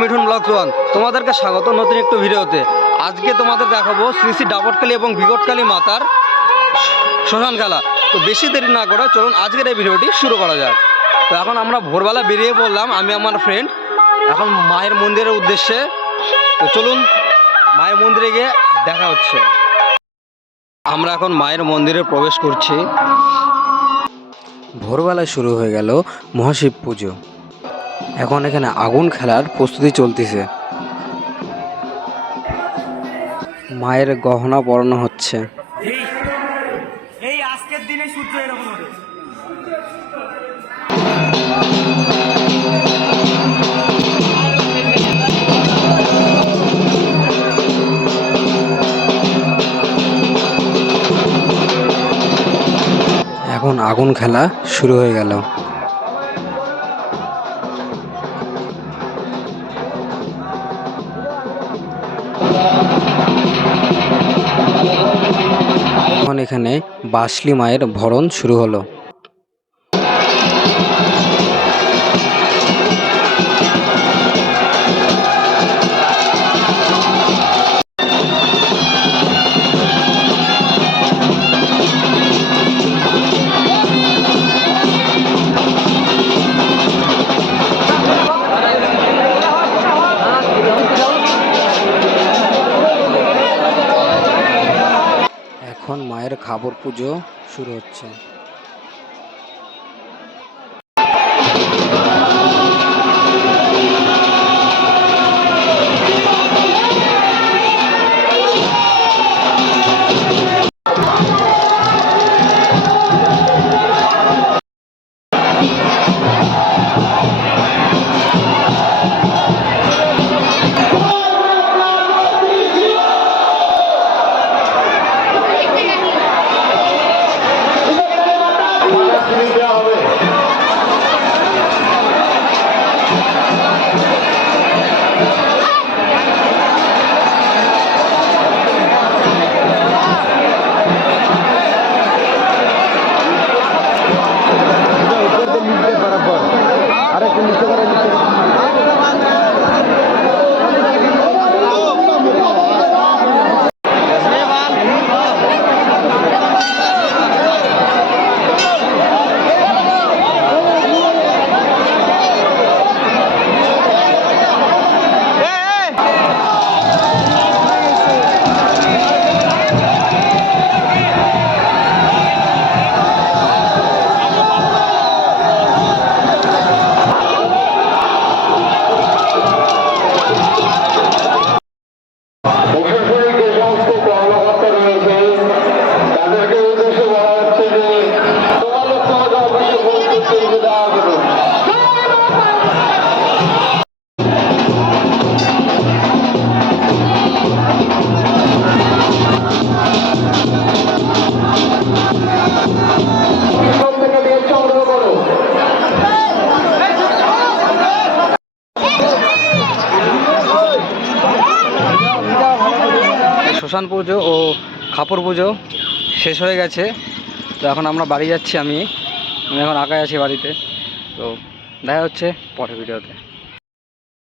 Mithun blog one. তোমাদেরকে স্বাগত নতুন একটু ভিডিওতে। আজকে তোমাদের দেখাবো শ্রী শ্রী ডাবটকালী এবং বিকটকালী মাতার শ্মশান খেলা। তো বেশি দেরি না করে চলুন আজকের এই ভিডিওটি শুরু করা যাক। তো এখন আমরা ভোরবেলা বেরিয়ে পড়লাম, আমি আমার ফ্রেন্ড এখন মায়ের মন্দিরের উদ্দেশ্যে। তো চলুন মায়ের মন্দিরে গিয়ে দেখা হচ্ছে। আমরা এখন মায়ের মন্দিরে প্রবেশ করছি। ভোরবেলায় শুরু হয়ে গেল মহাশিব পুজো। এখন এখানে আগুন খেলার প্রস্তুতি চলতেছে। মায়ের গহনা পরানো হচ্ছে। এই এই আজকের দিনে সূর্য এরকম হবে। এখন আগুন খেলা শুরু হয়ে গেল। এখন এখানে বাসলি মায়ের ভরণ শুরু হলো। খাবার পুজো শুরু হচ্ছে। শ্মশান পুজো ও খাপড় পুজো শেষ হয়ে গেছে। তো এখন আমরা বাড়ি যাচ্ছি আমি। আমি এখন একাই আছি বাড়িতে। তো দেখা হচ্ছে পরের ভিডিওতে।